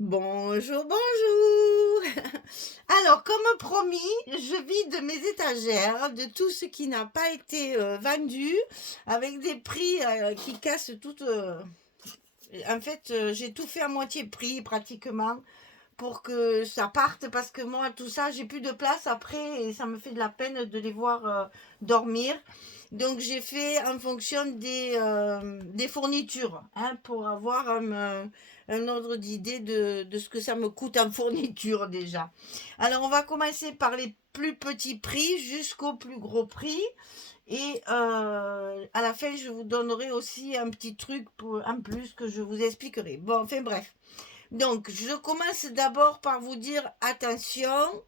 Bonjour, bonjour. Alors, comme promis, je vide mes étagères de tout ce qui n'a pas été vendu avec des prix qui cassent tout. En fait, j'ai tout fait à moitié prix pratiquement pour que ça parte parce que moi, tout ça, j'ai plus de place après et ça me fait de la peine de les voir dormir. Donc, j'ai fait en fonction des fournitures hein, pour avoir un ordre d'idée de ce que ça me coûte en fourniture déjà. Alors, on va commencer par les plus petits prix jusqu'au plus gros prix. Et à la fin, je vous donnerai aussi un petit truc en plus que je vous expliquerai. Bon, enfin bref. Donc, je commence d'abord par vous dire, attention,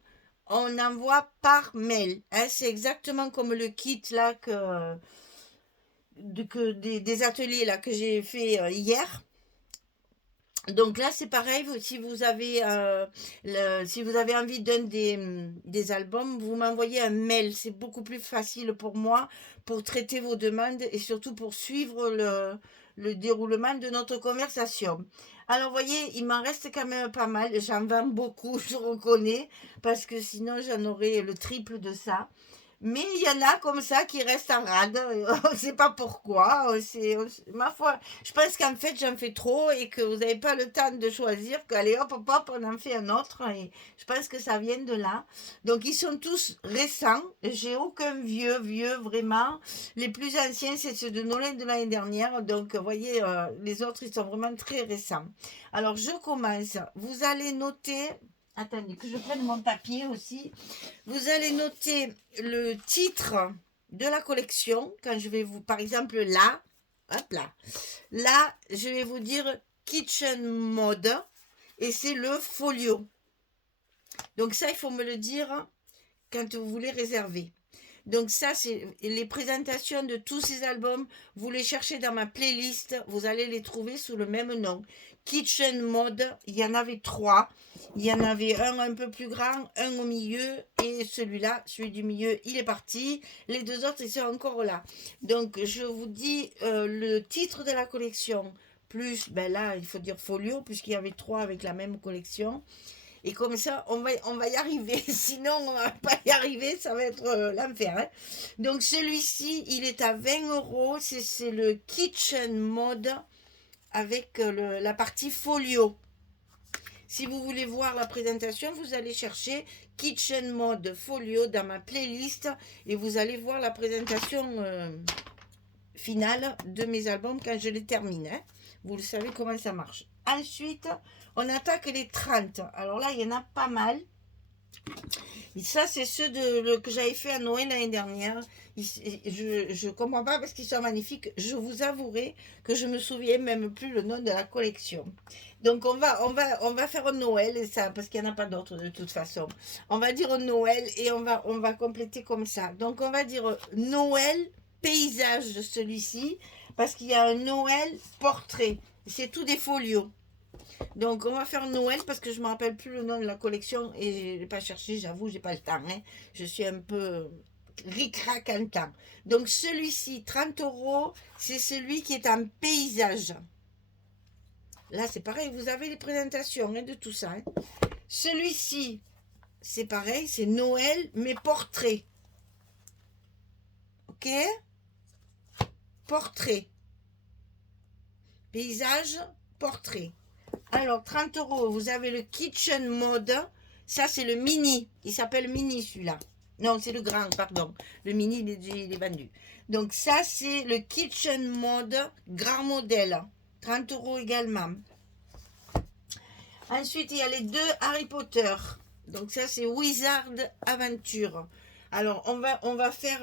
on envoie par mail. Hein, c'est exactement comme le kit là des ateliers là que j'ai fait hier. Donc là, c'est pareil, si vous avez envie d'un des albums, vous m'envoyez un mail. C'est beaucoup plus facile pour moi pour traiter vos demandes et surtout pour suivre le déroulement de notre conversation. Alors, vous voyez, il m'en reste quand même pas mal. J'en vends beaucoup, je reconnais, parce que sinon, j'en aurais le triple de ça. Mais il y en a comme ça qui restent en rade. On ne sait pas pourquoi. Ma foi, je pense qu'en fait, j'en fais trop et que vous n'avez pas le temps de choisir. Qu'allez, hop, hop, hop, on en fait un autre. Et je pense que ça vient de là. Donc, ils sont tous récents. J'ai aucun vieux, vraiment. Les plus anciens, c'est ceux de Noël de l'année dernière. Donc, vous voyez, les autres, ils sont vraiment très récents. Alors, je commence. Vous allez noter. Attendez, que je prenne mon papier aussi. Vous allez noter le titre de la collection quand je vais vous, par exemple là, hop là, je vais vous dire Kitchen Mode et c'est le folio. Donc ça, il faut me le dire quand vous voulez réserver. Donc ça, c'est les présentations de tous ces albums. Vous les cherchez dans ma playlist. Vous allez les trouver sous le même nom. Kitchen Mode, il y en avait trois. Il y en avait un peu plus grand, un au milieu et celui-là, celui du milieu, il est parti. Les deux autres, ils sont encore là. Donc je vous dis le titre de la collection. Plus, ben là, il faut dire folio, puisqu'il y avait trois avec la même collection. Et comme ça, on va y arriver. Sinon, on va pas y arriver. Ça va être l'enfer. Hein. Donc, celui-ci, il est à 20 €. C'est le Kitchen Mode avec la partie folio. Si vous voulez voir la présentation, vous allez chercher Kitchen Mode Folio dans ma playlist et vous allez voir la présentation finale de mes albums quand je les termine. Hein. Vous le savez comment ça marche. Ensuite, on attaque les 30. Alors là, il y en a pas mal. Et ça, c'est ceux que j'avais fait à Noël l'année dernière. Je ne comprends pas parce qu'ils sont magnifiques. Je vous avouerai que je me souviens même plus le nom de la collection. Donc on va faire un Noël et ça, parce qu'il n'y en a pas d'autres de toute façon. On va dire Noël et on va compléter comme ça. Donc on va dire Noël paysage de celui-ci parce qu'il y a un Noël portrait. C'est tout des folios. Donc, on va faire Noël parce que je ne me rappelle plus le nom de la collection et je ne l'ai pas cherché, j'avoue, j'ai pas le temps. Hein. Je suis un peu ric-rac en temps. Donc, celui-ci, 30 €, c'est celui qui est en paysage. Là, c'est pareil, vous avez les présentations hein, de tout ça. Hein. Celui-ci, c'est pareil, c'est Noël, mais portrait. Ok. Portrait. Paysage, portrait. Alors, 30 €, vous avez le Kitchen Mode. Ça, c'est le mini. Il s'appelle mini, celui-là. Non, c'est le grand, pardon. Le mini, il est vendu. Donc, ça, c'est le Kitchen Mode grand modèle. 30 € également. Ensuite, il y a les deux Harry Potter. Donc, ça, c'est Wizard Adventure. Alors, on va faire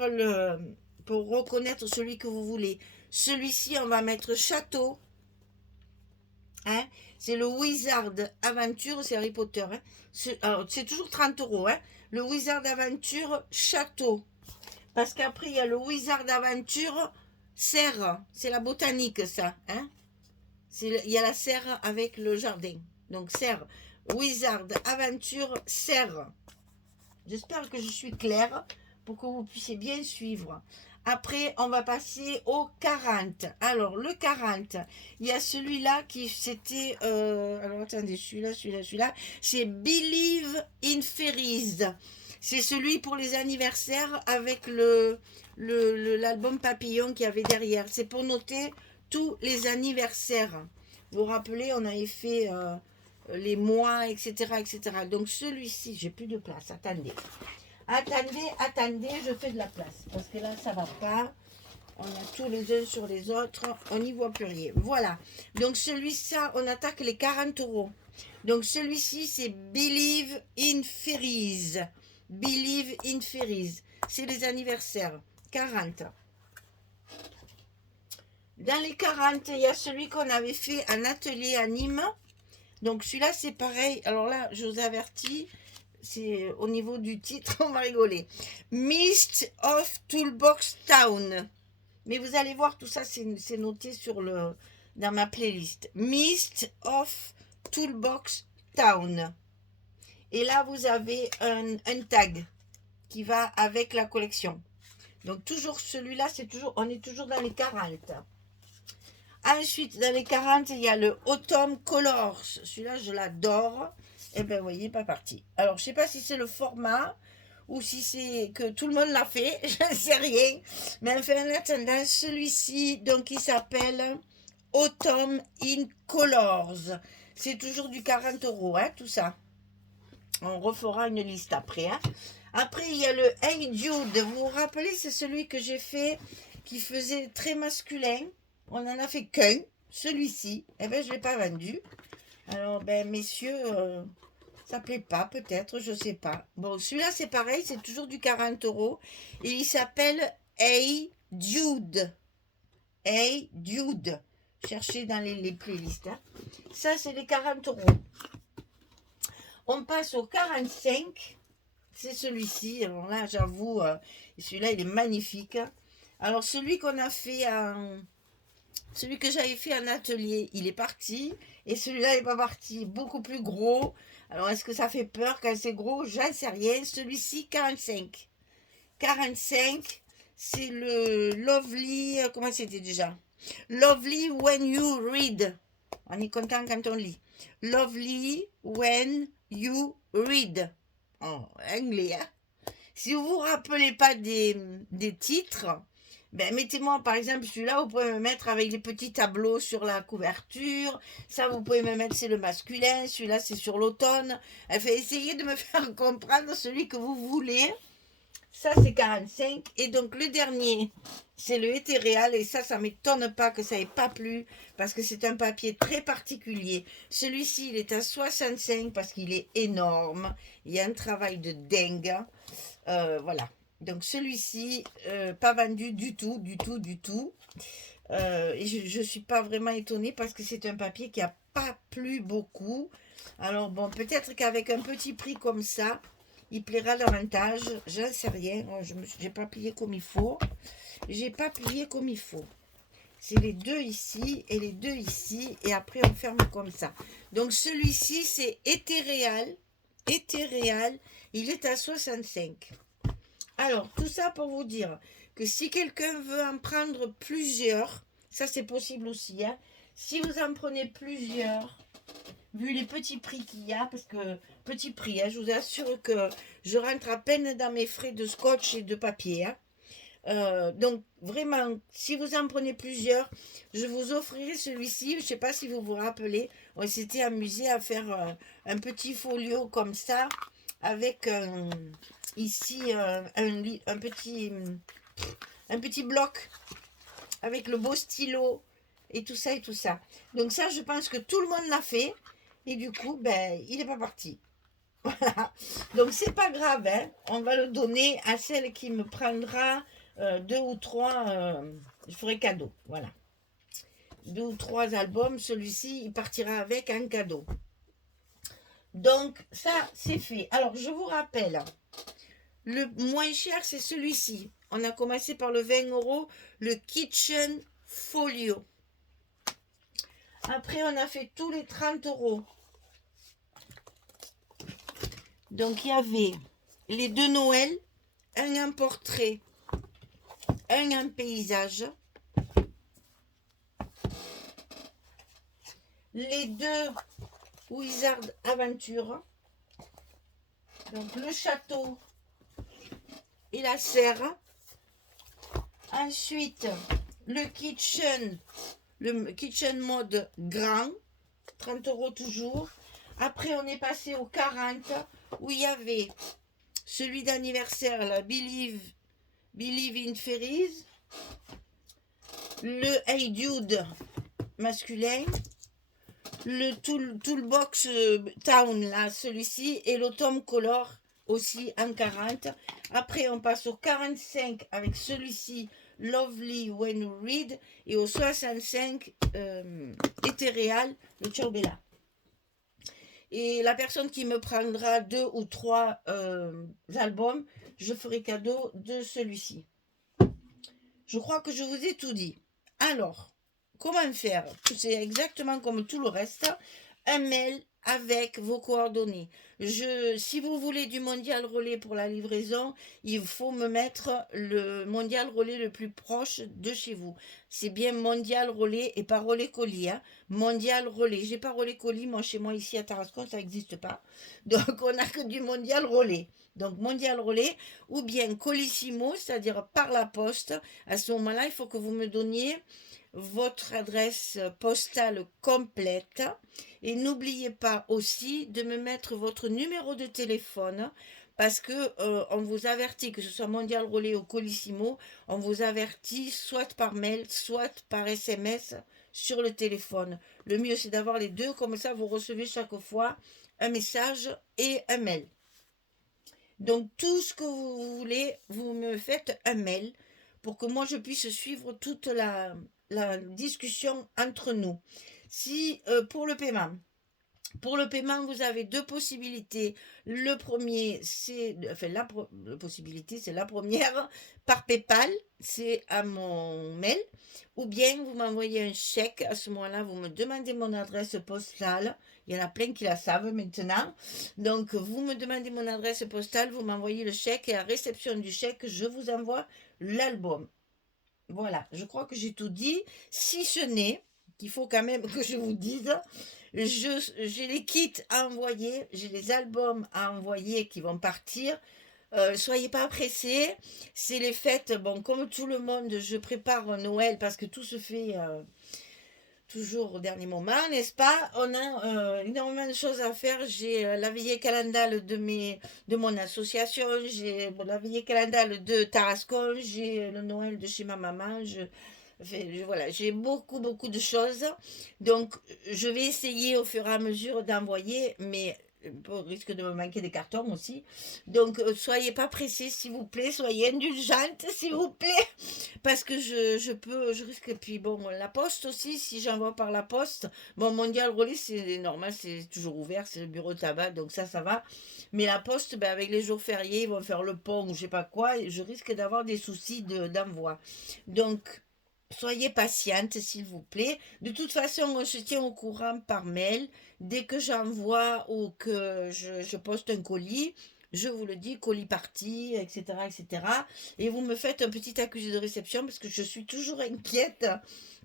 pour reconnaître celui que vous voulez. Celui-ci, on va mettre château. Hein. C'est le Wizard Aventure, c'est Harry Potter. Hein. C'est toujours 30 €. Hein. Le Wizard Aventure Château. Parce qu'après, il y a le Wizard Aventure Serre. C'est la botanique, ça. Hein. Il y a la serre avec le jardin. Donc, serre. Wizard Aventure Serre. J'espère que je suis claire pour que vous puissiez bien suivre. Après, on va passer au 40. Alors, le 40, il y a celui-là qui c'était... alors, attendez, celui-là. C'est Believe in Fairies. C'est celui pour les anniversaires avec l'album Papillon qu'il y avait derrière. C'est pour noter tous les anniversaires. Vous vous rappelez, on avait fait les mois, etc., etc. Donc, celui-ci, j'ai plus de place. Attendez. Attendez, je fais de la place. Parce que là, ça va pas. On a tous les uns sur les autres. On n'y voit plus rien. Voilà. Donc, celui-ci, on attaque les 40 euros. Donc, celui-ci, c'est Believe in Fairies. Believe in Fairies. C'est les anniversaires. 40. Dans les 40, il y a celui qu'on avait fait un atelier à Nîmes. Donc, celui-là, c'est pareil. Alors là, je vous avertis. C'est au niveau du titre, on va rigoler. Mist of Toolbox Town. Mais vous allez voir, tout ça, c'est noté dans ma playlist. Mist of Toolbox Town. Et là, vous avez un tag qui va avec la collection. Donc, toujours celui-là, on est toujours dans les 40. Ensuite, dans les 40, il y a le Autumn Colors. Celui-là, je l'adore. Et bien, vous voyez, pas parti. Alors, je ne sais pas si c'est le format ou si c'est que tout le monde l'a fait. Je ne sais rien. Mais enfin, en attendant, celui-ci, donc, il s'appelle Autumn in Colors. C'est toujours du 40 euros, hein, tout ça. On refera une liste après. Hein. Après, il y a le Hey Jude. Vous vous rappelez, c'est celui que j'ai fait qui faisait très masculin. On n'en a fait qu'un, celui-ci. Eh bien, je ne l'ai pas vendu. Alors, ben, messieurs, ça plaît pas, peut-être, je sais pas. Bon, celui-là, c'est pareil, c'est toujours du 40 euros. Et il s'appelle Hey Jude. Hey Jude. Cherchez dans les playlists. Hein. Ça, c'est les 40 euros. On passe au 45. C'est celui-ci. Alors là, j'avoue, celui-là, il est magnifique. Alors, celui qu'on a fait celui que j'avais fait en atelier, il est parti. Et celui-là, il n'est pas parti. Beaucoup plus gros. Alors, est-ce que ça fait peur quand c'est gros? J'en sais rien. Celui-ci, 45. 45, c'est le Lovely... Comment c'était déjà? Lovely when you read. On est content quand on lit. Lovely when you read. En anglais, hein? Si vous ne vous rappelez pas des titres... Ben, mettez-moi par exemple celui-là, vous pouvez me mettre avec les petits tableaux sur la couverture. Ça, vous pouvez me mettre, c'est le masculin. Celui-là, c'est sur l'automne. Enfin, essayez de me faire comprendre celui que vous voulez. Ça, c'est 45. Et donc, le dernier, c'est le Ethereal. Et ça ne m'étonne pas que ça n'ait pas plu parce que c'est un papier très particulier. Celui-ci, il est à 65 parce qu'il est énorme. Il y a un travail de dingue. Voilà. Donc celui-ci, pas vendu du tout. Et je ne suis pas vraiment étonnée parce que c'est un papier qui n'a pas plu beaucoup. Alors bon, peut-être qu'avec un petit prix comme ça, il plaira davantage. J'en sais rien. Je n'ai pas plié comme il faut. C'est les deux ici et les deux ici. Et après, on ferme comme ça. Donc celui-ci, c'est Ethereal. Il est à 65. Alors, tout ça pour vous dire que si quelqu'un veut en prendre plusieurs, ça c'est possible aussi, hein, si vous en prenez plusieurs, vu les petits prix qu'il y a, parce que, petits prix, hein, je vous assure que je rentre à peine dans mes frais de scotch et de papier, hein. Donc, vraiment, si vous en prenez plusieurs, je vous offrirai celui-ci. Je ne sais pas si vous vous rappelez, on s'était amusé à faire un petit folio comme ça, avec ici un petit bloc avec le beau stylo et tout ça. Donc ça, je pense que tout le monde l'a fait et du coup, ben, il n'est pas parti. Voilà. Donc c'est pas grave, hein. On va le donner à celle qui me prendra 2 ou 3. Je ferai cadeau, voilà. 2 ou 3 albums. Celui-ci, il partira avec un cadeau. Donc ça, c'est fait. Alors je vous rappelle. Le moins cher, c'est celui-ci. On a commencé par le 20 euros, le Kitchen Folio. Après, on a fait tous les 30 euros. Donc, il y avait les deux Noël, un portrait un en paysage, les deux Wizard Aventure, donc le château et la serre. Ensuite, le kitchen mode grand, 30 € toujours. Après, on est passé au 40 où il y avait celui d'anniversaire, la Believe in Fairies, le Hey Dude masculin, le Toolbox Town, là, celui-ci, et l'Automne Color aussi en 40. Après, on passe au 45 avec celui-ci, Lovely When You Read, et au 65, Ethereal, le Ciao Bella. Et la personne qui me prendra 2 ou 3 albums, je ferai cadeau de celui-ci. Je crois que je vous ai tout dit. Alors, comment faire? C'est exactement comme tout le reste. Un mail avec vos coordonnées. Si vous voulez du mondial relais pour la livraison, il faut me mettre le mondial relais le plus proche de chez vous. C'est bien mondial relais et pas relais colis. Hein. Mondial relais. J'ai pas relais colis, moi chez moi ici à Tarascon, ça n'existe pas. Donc on n'a que du mondial relais. Donc mondial relais ou bien colissimo, c'est-à-dire par la poste. À ce moment-là, il faut que vous me donniez votre adresse postale complète et n'oubliez pas aussi de me mettre votre numéro de téléphone parce que on vous avertit, que ce soit mondial relais ou colissimo, on vous avertit soit par mail, soit par SMS sur le téléphone. Le mieux c'est d'avoir les deux, comme ça vous recevez chaque fois un message et un mail. Donc tout ce que vous voulez, vous me faites un mail pour que moi je puisse suivre toute la discussion entre nous. Si pour le paiement, vous avez deux possibilités. Le premier, c'est, enfin la possibilité, c'est la première par PayPal, c'est à mon mail, ou bien vous m'envoyez un chèque. À ce moment-là, vous me demandez mon adresse postale. Il y en a plein qui la savent maintenant. Donc, vous me demandez mon adresse postale, vous m'envoyez le chèque et à réception du chèque, je vous envoie l'album. Voilà, je crois que j'ai tout dit. Si ce n'est qu'il faut quand même que je vous dise, j'ai les kits à envoyer, j'ai les albums à envoyer qui vont partir. Soyez pas pressés, c'est les fêtes. Bon, comme tout le monde, je prépare Noël parce que tout se fait toujours au dernier moment, n'est-ce pas? On a énormément de choses à faire. J'ai la veillée calendale de mon association, j'ai la veillée calendale de Tarascon, j'ai le Noël de chez ma maman. Voilà, j'ai beaucoup de choses. Donc, je vais essayer au fur et à mesure d'envoyer, mais au risque de me manquer des cartons aussi. Donc, soyez pas pressés, s'il vous plaît. Soyez indulgentes, s'il vous plaît. Parce que je risque. Et puis, bon, la poste aussi, si j'envoie par la poste. Bon, Mondial Relais, c'est normal, c'est toujours ouvert, c'est le bureau de tabac, donc ça va. Mais la poste, ben, avec les jours fériés, ils vont faire le pont ou je sais pas quoi, et je risque d'avoir des soucis d'envoi. Donc, soyez patiente, s'il vous plaît. De toute façon, on se tient au courant par mail. Dès que j'envoie ou que je poste un colis, je vous le dis, colis parti, etc., etc. Et vous me faites un petit accusé de réception parce que je suis toujours inquiète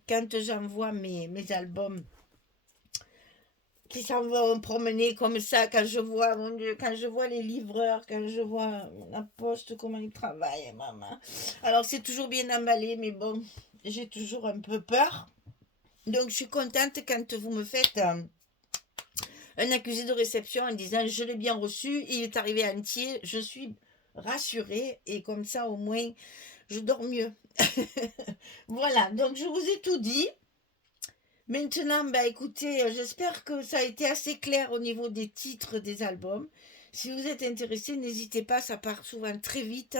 quand j'envoie mes albums qui s'en vont promener comme ça, quand je vois, mon Dieu, quand je vois les livreurs, quand je vois la poste, comment ils travaillent, maman. Alors, c'est toujours bien emballé, mais bon, j'ai toujours un peu peur. Donc, je suis contente quand vous me faites un accusé de réception en disant je l'ai bien reçu, il est arrivé entier, je suis rassurée et comme ça, au moins, je dors mieux. Voilà, donc je vous ai tout dit. Maintenant, bah écoutez, j'espère que ça a été assez clair au niveau des titres des albums. Si vous êtes intéressé, n'hésitez pas, ça part souvent très vite.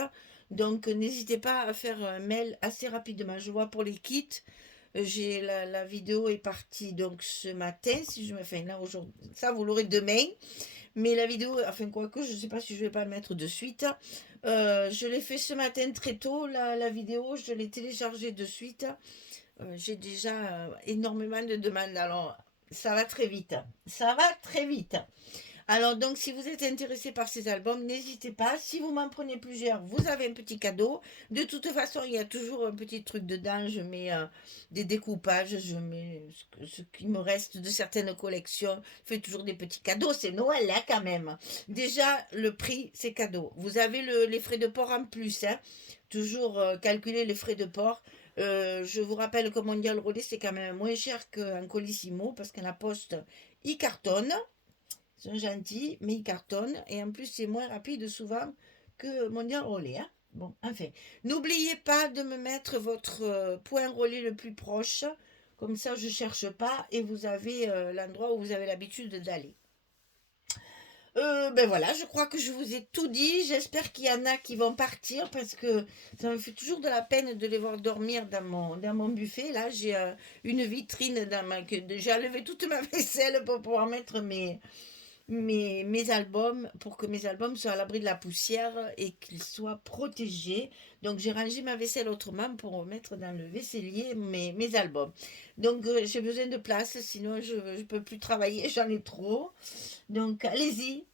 Donc n'hésitez pas à faire un mail assez rapidement. Je vois pour les kits, j'ai la vidéo est partie donc ce matin, si je me fais là aujourd'hui. Ça, vous l'aurez demain. Mais la vidéo, enfin quoique, je ne sais pas si je vais pas le mettre de suite. Je l'ai fait ce matin très tôt, la vidéo, je l'ai téléchargée de suite. J'ai déjà énormément de demandes, alors ça va très vite. Ça va très vite. Alors donc, si vous êtes intéressé par ces albums, n'hésitez pas. Si vous m'en prenez plusieurs, vous avez un petit cadeau. De toute façon, il y a toujours un petit truc dedans. Je mets des découpages, je mets ce qui me reste de certaines collections. Je fais toujours des petits cadeaux. C'est Noël, là, quand même. Déjà, le prix, c'est cadeau. Vous avez les frais de port en plus, hein. Toujours calculer les frais de port. Je vous rappelle que Mondial Relais, c'est quand même moins cher qu'un Colissimo parce que la poste, il cartonne. Ils sont gentils, mais ils cartonnent. Et en plus, c'est moins rapide souvent que Mondial Relais, hein. Bon, enfin. N'oubliez pas de me mettre votre point relais le plus proche. Comme ça, je ne cherche pas et vous avez l'endroit où vous avez l'habitude d'aller. Ben voilà, je crois que je vous ai tout dit. J'espère qu'il y en a qui vont partir parce que ça me fait toujours de la peine de les voir dormir dans mon buffet. Là, j'ai une vitrine j'ai enlevé toute ma vaisselle pour pouvoir mettre mes albums, pour que mes albums soient à l'abri de la poussière et qu'ils soient protégés. Donc j'ai rangé ma vaisselle autrement pour mettre dans le vaisselier mes albums. Donc j'ai besoin de place, sinon je ne peux plus travailler, j'en ai trop. Donc allez-y,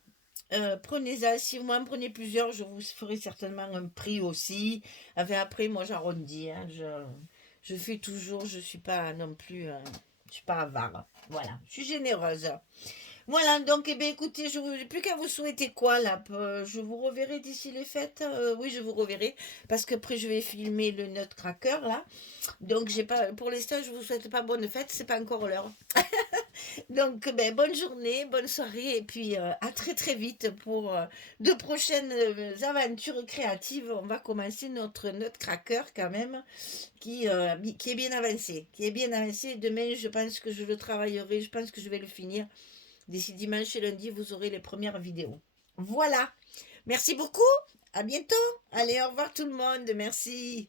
prenez-en. Si vous m'en prenez plusieurs, je vous ferai certainement un prix aussi. Enfin, après, moi j'arrondis, hein. Je fais toujours, je suis pas non plus, je suis pas avare. Voilà, je suis généreuse. Voilà, donc, eh bien, écoutez, je n'ai plus qu'à vous souhaiter quoi, là? Je vous reverrai d'ici les fêtes. Oui, je vous reverrai, parce qu'après, je vais filmer le Nutcracker, là. Donc, j'ai pas, pour l'instant, je vous souhaite pas bonne fête, c'est pas encore l'heure. Donc, ben, bonne journée, bonne soirée, et puis à très très vite pour de prochaines aventures créatives. On va commencer notre Nutcracker quand même, qui est bien avancé. Qui est bien avancé. Demain, je pense que je le travaillerai, je pense que je vais le finir. D'ici dimanche et lundi, vous aurez les premières vidéos. Voilà. Merci beaucoup. À bientôt. Allez, au revoir tout le monde. Merci.